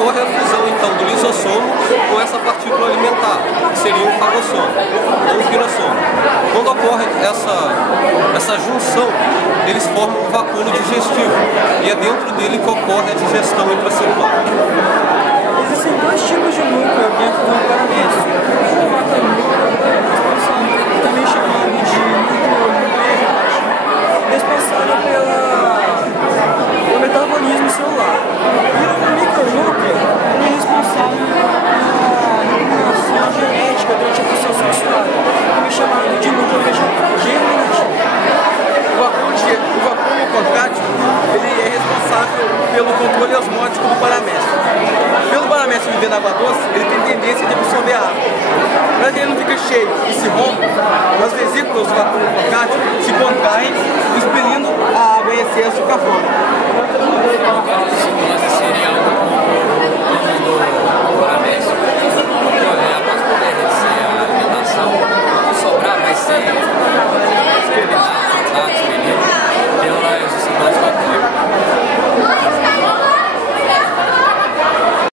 ocorre a fusão então do lisossomo com essa partícula alimentar, que seria um fagossomo ou um pirossomo. Quando ocorre essa junção, eles formam um vacúolo digestivo e é dentro dele que ocorre a digestão intracelular. Existem dois tipos de núcleo dentro do paramécio. O macronúcleo, também chamado de núcleo nuclear, responsável pelo metabolismo celular. E o micronúcleo é responsável pela regulação genética durante a função sexual, também chamado de núcleo germinativo. O vacúolo contrátil ele é responsável pelo controle osmótico do paramécio. Pelo paramécio viver na água doce, ele tem tendência de absorver a água. Para que ele não fique cheio e se rompa, as vesículas do vacúolo contrátil se contraem, expelindo a água em excesso para fora. Seria algo do paramécio. Após poder reduzir a alimentação, o que sobrar vai ser